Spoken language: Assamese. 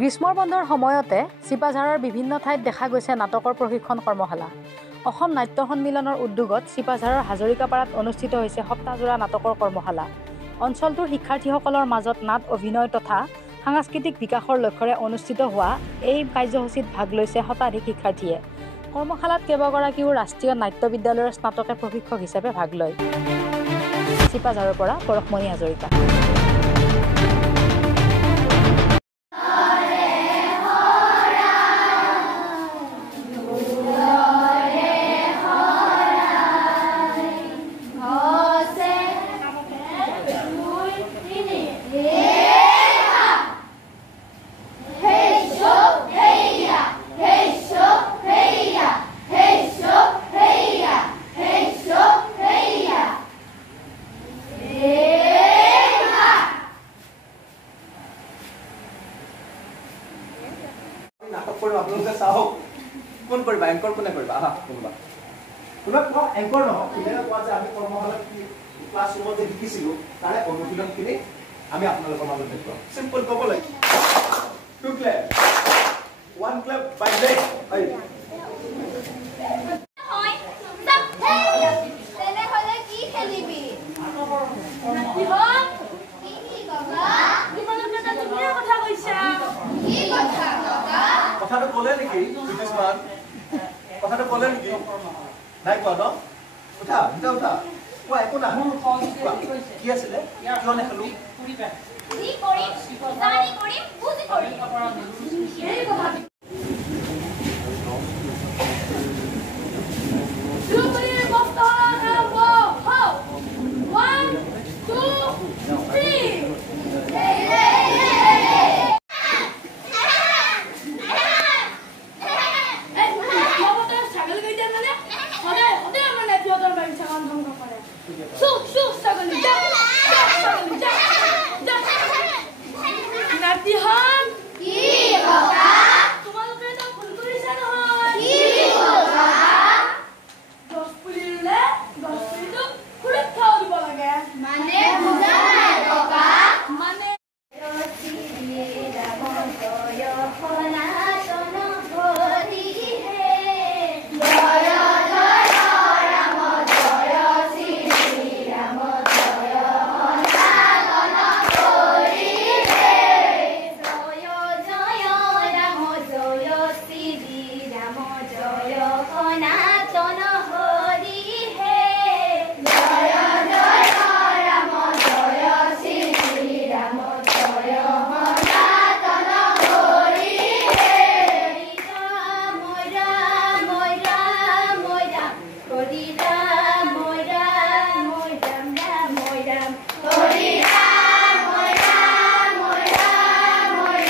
গ্ৰীষ্মৰ বন্ধৰ সময়তে চিপাঝাৰৰ বিভিন্ন ঠাইত দেখা গৈছে নাটকৰ প্ৰশিক্ষণ কৰ্মশালা। অসম নাট্য সন্মিলনৰ উদ্যোগত চিপাঝাৰৰ হাজৰিকাপাৰাত অনুষ্ঠিত হৈছে সপ্তাহজোৰা নাটকৰ কৰ্মশালা। অঞ্চলটোৰ শিক্ষাৰ্থীসকলৰ মাজত নাট অভিনয় তথা সাংস্কৃতিক বিকাশৰ লক্ষ্যৰে অনুষ্ঠিত হোৱা এই কাৰ্যসূচীত ভাগ লৈছে শতাধিক শিক্ষাৰ্থীয়ে। কৰ্মশালাত কেইবাগৰাকীও ৰাষ্ট্ৰীয় নাট্য বিদ্যালয়ৰ স্নাতকে প্ৰশিক্ষক হিচাপে ভাগ লয়। চিপাঝাৰৰ পৰা পৰশমণি হাজৰিকা। কোন কৰিবা এংকৰ কোনে কৰিবা আহা কোনবা কোনবা কোৱা এংকৰ নহয় কোনে কোৱা যে আমি কৰ্মশালাত কি ক্লাছৰুমত যে শিকিছিলো তাৰে অনুশীলনখিনি আমি আপোনালোকৰ মাজত দেখুৱাম সিম্পল ক'ব লাগে টু ক্লেপ ওৱান ক্লেপ বাই লেগ হয় তেনে হলে কি খেলিবি কি বাবা তোমালোকে এটা ধুনীয়া কথা কৈছা কি কথা বাবা কথাটো ক'লে নেকি জ্যোতিষমান কথাটো ক'লে নেকি নাই কোৱা ন উঠা উঠা উঠা কোৱা একো না কি আছিলে কিয় নেখালো কি কৰিম জানি কৰিম বুজি কৰিম এই কথা দুবৰি বস্তা হো 1 2 Rodina